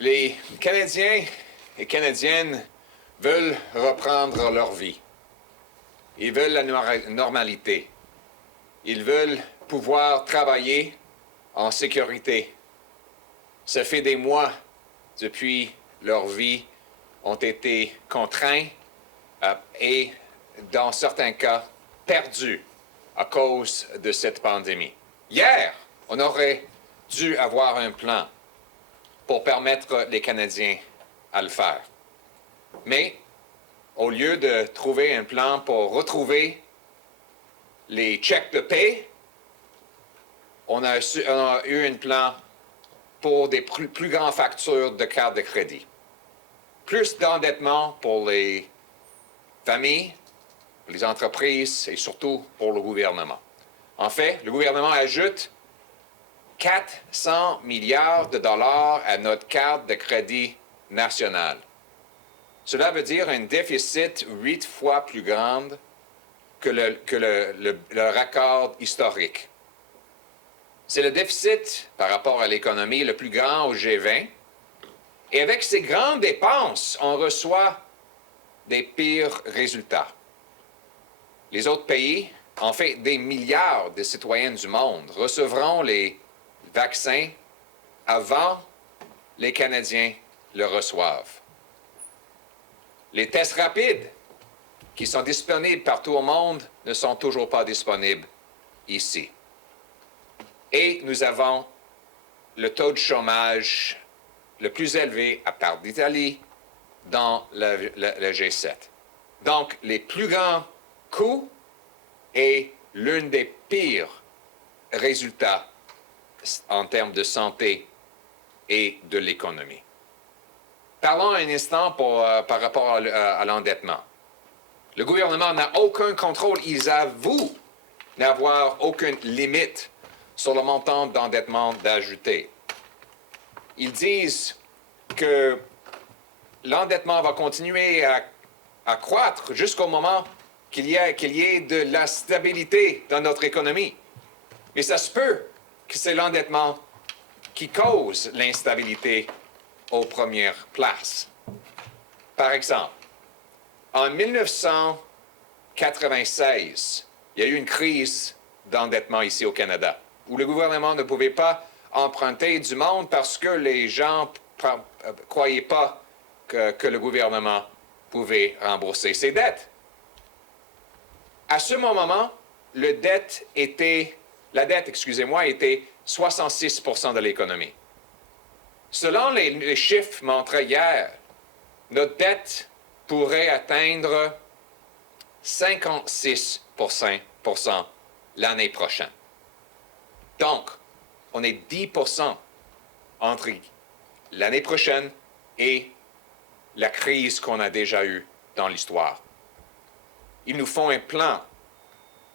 Les Canadiens et Canadiennes veulent reprendre leur vie. Ils veulent la normalité. Ils veulent pouvoir travailler en sécurité. Ça fait des mois depuis leur vie ont été contraints et, dans certains cas, perdus à cause de cette pandémie. Hier, on aurait dû avoir un plan pour permettre les Canadiens à le faire. Mais, au lieu de trouver un plan pour retrouver les chèques de paie, on a eu un plan pour des plus grandes factures de cartes de crédit. Plus d'endettement pour les familles, les entreprises et surtout pour le gouvernement. En fait, le gouvernement ajoute 400 milliards de dollars à notre carte de crédit nationale. Cela veut dire un déficit 8 fois plus grand que le record historique. C'est le déficit par rapport à l'économie le plus grand au G20. Et avec ces grandes dépenses, on reçoit des pires résultats. Les autres pays, en fait des milliards de citoyens du monde, recevront les vaccins avant les Canadiens le reçoivent. Les tests rapides qui sont disponibles partout au monde ne sont toujours pas disponibles ici. Et nous avons le taux de chômage le plus élevé à part d'Italie dans le G7. Donc, les plus grands coûts et l'un des pires résultats en termes de santé et de l'économie. Parlons un instant par rapport à l'endettement. Le gouvernement n'a aucun contrôle. Ils avouent n'avoir aucune limite sur le montant d'endettement d'ajouter. Ils disent que l'endettement va continuer à croître jusqu'au moment qu'il y ait de la stabilité dans notre économie. Mais ça se peut que c'est l'endettement qui cause l'instabilité aux premières places. Par exemple, en 1996, il y a eu une crise d'endettement ici au Canada, où le gouvernement ne pouvait pas emprunter du monde parce que les gens ne croyaient pas que le gouvernement pouvait rembourser ses dettes. À ce moment, la dette était 66% de l'économie. Selon les chiffres montrés hier, notre dette pourrait atteindre 56% l'année prochaine. Donc, on est 10% entre l'année prochaine et la crise qu'on a déjà eue dans l'histoire. Il nous faut un plan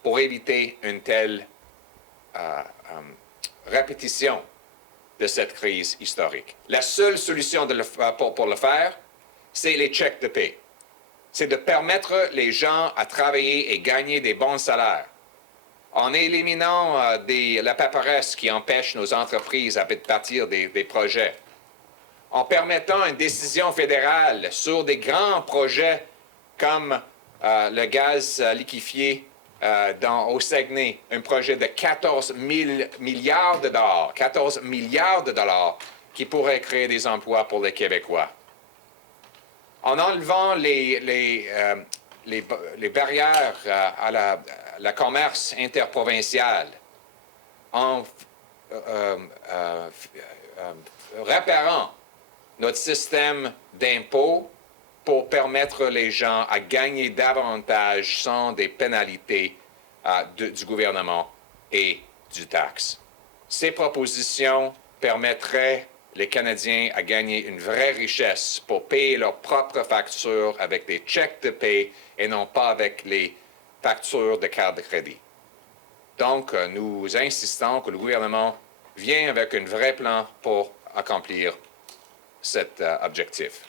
pour éviter une telle répétition de cette crise historique. La seule solution pour le faire, c'est les chèques de paie. C'est de permettre les gens à travailler et gagner des bons salaires, en éliminant la paperesse qui empêche nos entreprises à bâtir des projets, en permettant une décision fédérale sur des grands projets comme le gaz liquéfié au Saguenay, un projet de 14 milliards de dollars, 14 milliards de dollars qui pourrait créer des emplois pour les Québécois. En enlevant les barrières à la commerce interprovincial, en réparant notre système d'impôts pour permettre les gens à gagner davantage sans des pénalités du gouvernement et du taxe. Ces propositions permettraient les Canadiens à gagner une vraie richesse pour payer leurs propres factures avec des chèques de paie et non pas avec les factures de carte de crédit. Donc, nous insistons que le gouvernement vienne avec un vrai plan pour accomplir cet objectif.